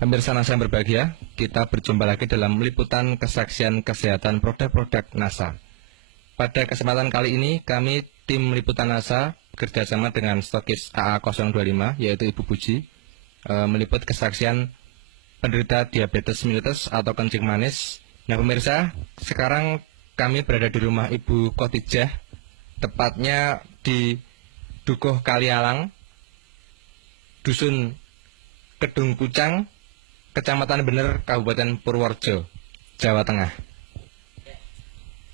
Pemirsa NASA yang berbahagia, kita berjumpa lagi dalam liputan kesaksian kesehatan produk-produk NASA. Pada kesempatan kali ini, kami tim liputan NASA bekerjasama dengan stokis AA025, yaitu Ibu Puji, meliput kesaksian penderita diabetes mellitus atau kencing manis. Nah pemirsa, sekarang kami berada di rumah Ibu Khotijah, tepatnya di Dukuh Kalialang, Dusun Kedung Pucang, Kecamatan Bener, Kabupaten Purworejo, Jawa Tengah.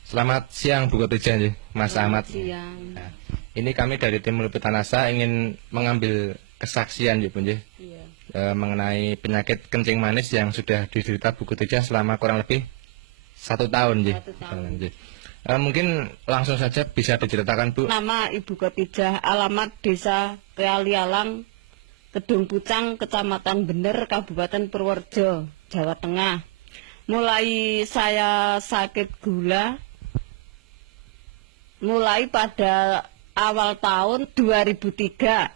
Selamat siang Bu Khotijah, Mas Ahmad. Siang. Nah, ini kami dari tim liputan NASA ingin mengambil kesaksian ya Bu, mengenai penyakit kencing manis yang sudah diderita Bu Khotijah selama kurang lebih 1 tahun. 1 tahun. Mungkin langsung saja bisa diceritakan Bu. Nama Ibu Khotijah, alamat Desa Kalialang, Kedung Pucang, Kecamatan Bener, Kabupaten Purworejo, Jawa Tengah. Mulai saya sakit gula, mulai pada awal tahun 2003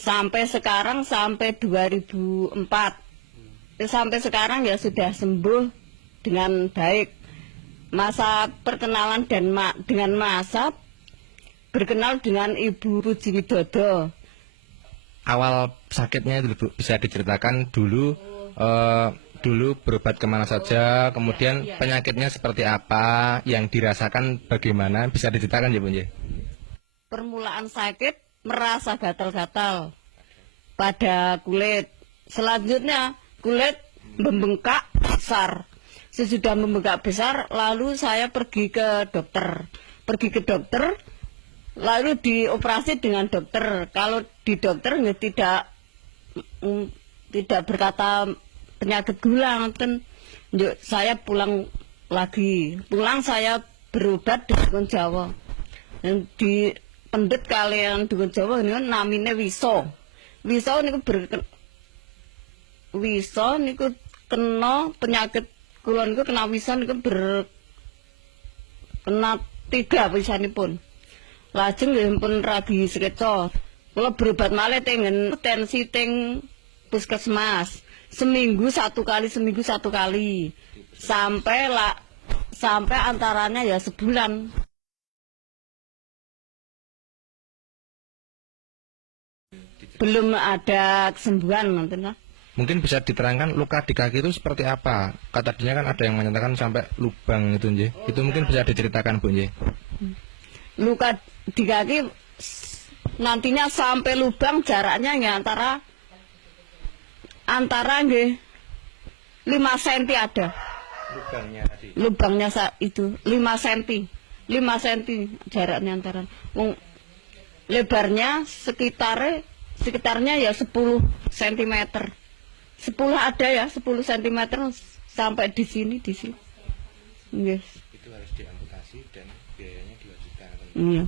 sampai sekarang, sampai 2004. Sampai sekarang ya sudah sembuh dengan baik. Masa perkenalan dan dengan masa berkenal dengan Ibu Puji Widodo. Awal sakitnya itu bisa diceritakan dulu, dulu berobat kemana saja, kemudian penyakitnya seperti apa, yang dirasakan bagaimana, bisa diceritakan ya Bu? Permulaan sakit merasa gatal-gatal pada kulit. Selanjutnya kulit membengkak besar. Sesudah membengkak besar, lalu saya pergi ke dokter. Lalu dioperasi dengan dokter. Kalau di dokter tidak berkata penyakit gula, saya pulang lagi. Pulang saya berobat di Dukun Jawa. Dan di pendet kalian Dukun Jawa ini namanya Wiso. Wiso niku kena penyakit kula niku kena Wiso niku kena 3 pisanipun. Lajeng nggih pun ragi sekeca. Kula berobat malih tengen tensi teng puskesmas. Seminggu satu kali. Sampai antaranya ya sebulan. Belum ada kesembuhan nantinya. Mungkin bisa diterangkan luka di kaki itu seperti apa? Tadinya kan ada yang menyatakan sampai lubang itu, nggih. Itu mungkin bisa diceritakan Bu, nggih. Luka di kaki nantinya sampai lubang jaraknya ya antara nggih 5 cm ada. Lubangnya tadi. Lubangnya itu 5 cm. 5 cm jaraknya antara. Lebarnya sekitarnya ya 10 cm. 10 ada ya, 10 cm sampai di sini. Yes. Itu harus diamputasi dan biayanya 2 juta. Iya.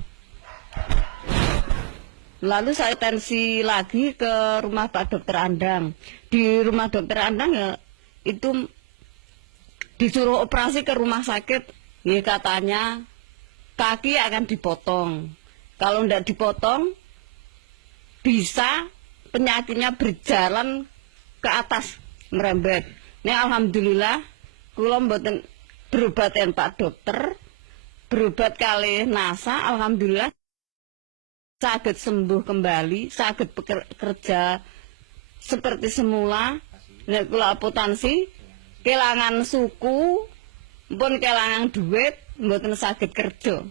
Lalu saya tensi lagi ke rumah Pak Dokter Andang. Di rumah Dokter Andang ya itu disuruh operasi ke rumah sakit. Ya katanya kaki akan dipotong. Kalau tidak dipotong bisa penyakitnya berjalan ke atas merembet. Ini alhamdulillah kula mboten berobat Pak Dokter, berobat kali NASA, alhamdulillah saged sembuh kembali, saged bekerja seperti semula. Nek kula apotansi kelangan suku, pun kelangan duit, mboten saged kerja.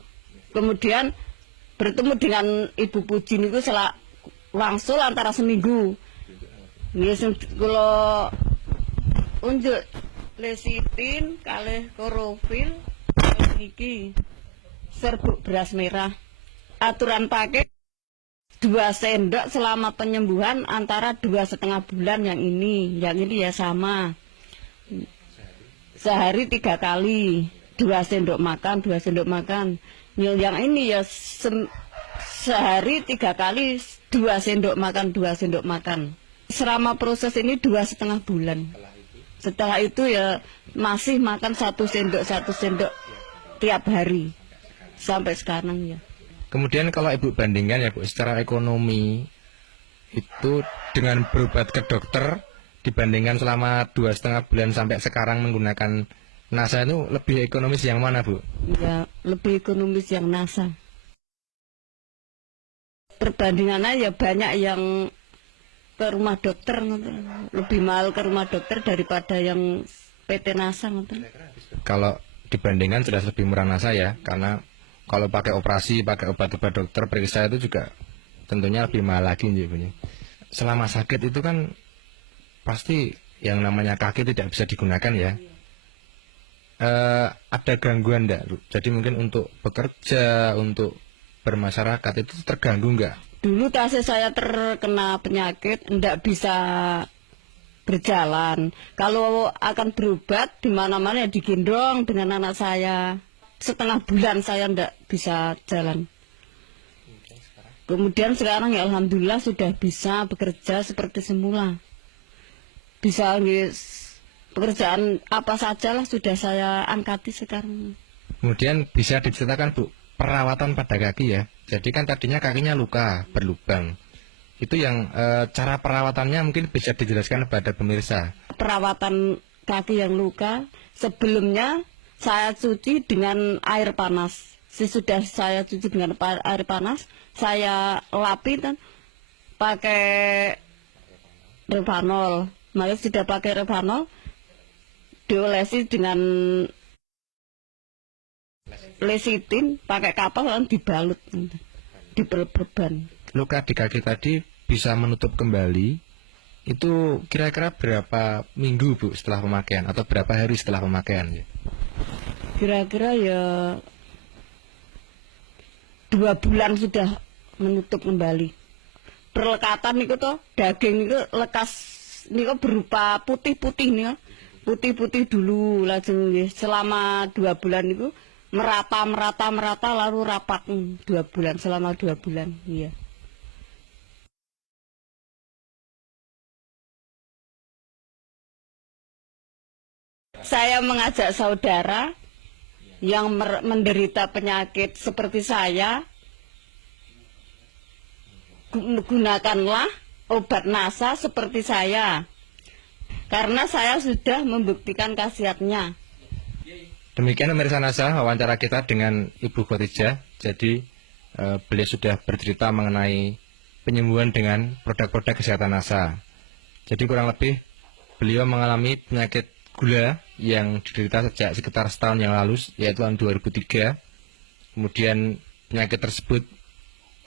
Kemudian bertemu dengan Ibu Puji niku langsung antara seminggu. Nggih kula unjuk lesitin kalih klorofil iki serbuk beras merah. Aturan pakai 2 sendok selama penyembuhan antara 2,5 bulan yang ini ya sama. Sehari 3 kali, 2 sendok makan. Yang ini ya sehari 3 kali, 2 sendok makan. Selama proses ini 2,5 bulan. Setelah itu ya masih makan 1 sendok tiap hari sampai sekarang ya. Kemudian kalau Ibu bandingkan ya Bu, secara ekonomi itu dengan berobat ke dokter dibandingkan selama 2,5 bulan sampai sekarang menggunakan NASA itu lebih ekonomis yang mana, Bu? Ya, lebih ekonomis yang NASA. Perbandingannya ya banyak yang ke rumah dokter, lebih mahal ke rumah dokter daripada yang PT NASA. Kalau dibandingkan jelas lebih murah NASA ya, karena kalau pakai operasi, pakai obat-obat dokter periksa itu juga tentunya lebih mahal lagi. Selama sakit itu kan pasti yang namanya kaki tidak bisa digunakan ya. Ada gangguan enggak? Jadi mungkin untuk bekerja, untuk bermasyarakat itu terganggu enggak? Dulu tasnya saya terkena penyakit, enggak bisa berjalan. Kalau akan berobat di mana-mana ya digendong dengan anak saya. Setengah bulan saya enggak bisa jalan. Kemudian sekarang ya alhamdulillah sudah bisa bekerja seperti semula. Bisa pekerjaan apa sajalah sudah saya angkati sekarang. Kemudian bisa diceritakan, Bu, perawatan pada kaki ya. Jadi kan tadinya kakinya luka, berlubang. Itu yang cara perawatannya mungkin bisa dijelaskan kepada pemirsa. Perawatan kaki yang luka, sebelumnya saya cuci dengan air panas. Sesudah saya cuci dengan air panas, saya lapi dan pakai Revanol. Maka sudah pakai Revanol, diolesi dengan lesitin, pakai kapal dan dibalut, diperban. Luka di kaki tadi bisa menutup kembali. Itu kira-kira berapa minggu, Bu, setelah pemakaian atau berapa hari setelah pemakaian? Kira-kira ya 2 bulan sudah menutup kembali. Perlekatan itu toh daging itu lekas niku berupa putih-putih nih, putih-putih dulu, lajeng selama 2 bulan itu merata lalu rapat 2 bulan, selama 2 bulan, iya. Saya mengajak saudara yang menderita penyakit seperti saya, gunakanlah obat NASA seperti saya, karena saya sudah membuktikan khasiatnya. Demikian pemirsa NASA, wawancara kita dengan Ibu Khotijah. Jadi beliau sudah bercerita mengenai penyembuhan dengan produk-produk kesehatan NASA. Jadi kurang lebih beliau mengalami penyakit gula yang diderita sejak sekitar setahun yang lalu, yaitu tahun 2003. Kemudian penyakit tersebut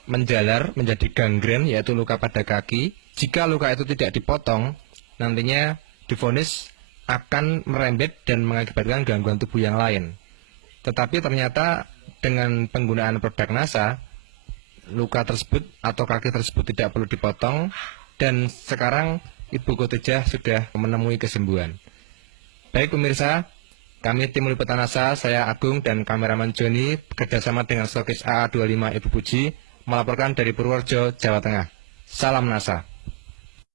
menjalar menjadi gangren, yaitu luka pada kaki. Jika luka itu tidak dipotong, nantinya divonis akan merembet dan mengakibatkan gangguan tubuh yang lain. Tetapi ternyata dengan penggunaan produk NASA, luka tersebut atau kaki tersebut tidak perlu dipotong, dan sekarang Ibu Khotijah sudah menemui kesembuhan. Baik pemirsa, kami tim liputan NASA, saya Agung dan kameraman Joni bekerjasama dengan stokis AA25 Ibu Puji melaporkan dari Purworejo, Jawa Tengah. Salam NASA.